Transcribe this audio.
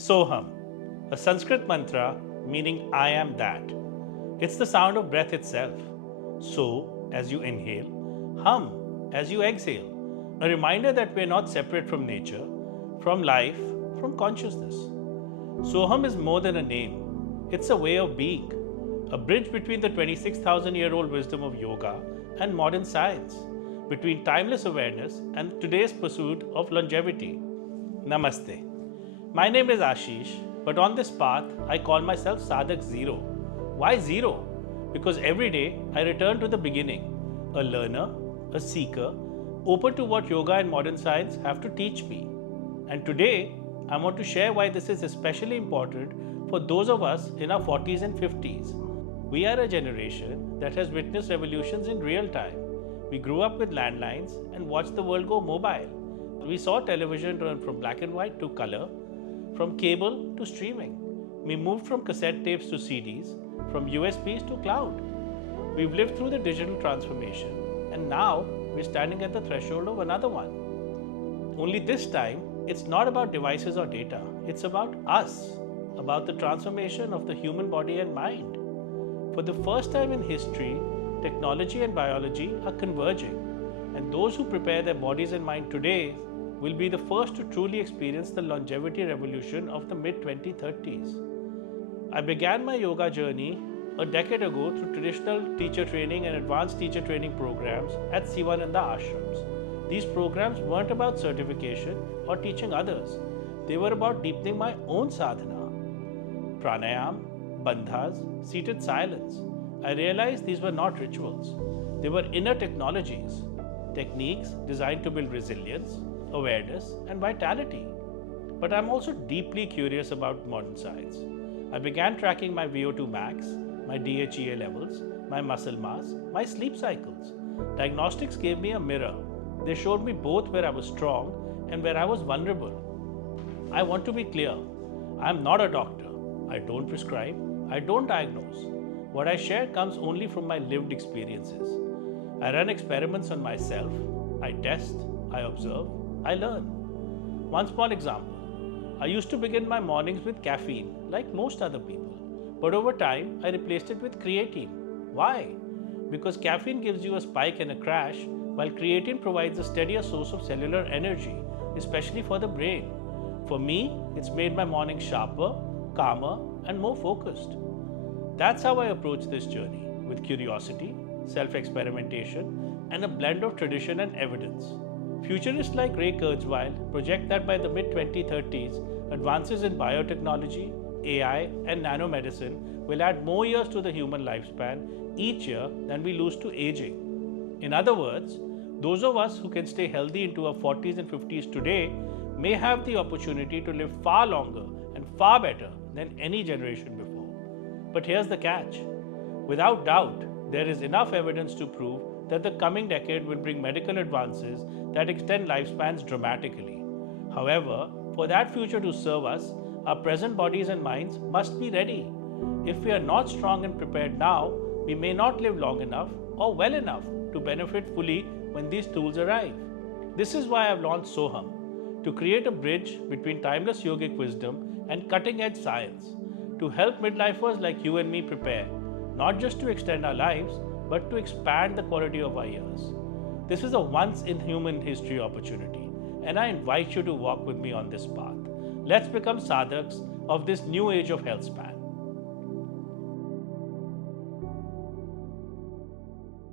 SOHAM, a Sanskrit mantra meaning I am that. It's the sound of breath itself. So, as you inhale, hum as you exhale. A reminder that we're not separate from nature, from life, from consciousness. SOHAM is more than a name, it's a way of being, a bridge between the 26,000-year-old wisdom of yoga and modern science, between timeless awareness and today's pursuit of longevity. Namaste. My name is Ashish, but on this path, I call myself Sadhak Zero. Why zero? Because every day I return to the beginning, a learner, a seeker, open to what yoga and modern science have to teach me. And today, I want to share why this is especially important for those of us in our 40s and 50s. We are a generation that has witnessed revolutions in real time. We grew up with landlines and watched the world go mobile. We saw television turn from black and white to color, from cable to streaming. We moved from cassette tapes to CDs, from USBs to cloud. We've lived through the digital transformation, and now we're standing at the threshold of another one. Only this time, it's not about devices or data, it's about us, about the transformation of the human body and mind. For the first time in history, technology and biology are converging, and those who prepare their bodies and mind today will be the first to truly experience the longevity revolution of the mid-2030s. I began my yoga journey a decade ago through traditional teacher training and advanced teacher training programs at Sivananda ashrams. These programs weren't about certification or teaching others. They were about deepening my own sadhana. Pranayam, bandhas, seated silence. I realized these were not rituals. They were inner technologies, techniques designed to build resilience, awareness, and vitality. But I'm also deeply curious about modern science. I began tracking my VO2 max, my DHEA levels, my muscle mass, my sleep cycles. Diagnostics gave me a mirror. They showed me both where I was strong and where I was vulnerable. I want to be clear. I'm not a doctor. I don't prescribe. I don't diagnose. What I share comes only from my lived experiences. I run experiments on myself. I test. I observe. I learn. One small example. I used to begin my mornings with caffeine, like most other people. But over time, I replaced it with creatine. Why? Because caffeine gives you a spike and a crash, while creatine provides a steadier source of cellular energy, especially for the brain. For me, it's made my mornings sharper, calmer, and more focused. That's how I approach this journey, with curiosity, self-experimentation, and a blend of tradition and evidence. Futurists like Ray Kurzweil project that by the mid-2030s, advances in biotechnology, AI, and nanomedicine will add more years to the human lifespan each year than we lose to aging. In other words, those of us who can stay healthy into our 40s and 50s today may have the opportunity to live far longer and far better than any generation before. But here's the catch. Without doubt, there is enough evidence to prove that the coming decade will bring medical advances that extend lifespans dramatically. However, for that future to serve us, our present bodies and minds must be ready. If we are not strong and prepared now, we may not live long enough or well enough to benefit fully when these tools arrive. This is why I've launched SOHAM, to create a bridge between timeless yogic wisdom and cutting-edge science, to help midlifers like you and me prepare, not just to extend our lives, but to expand the quality of our years. This is a once-in-human history opportunity, and I invite you to walk with me on this path. Let's become sadhaks of this new age of healthspan.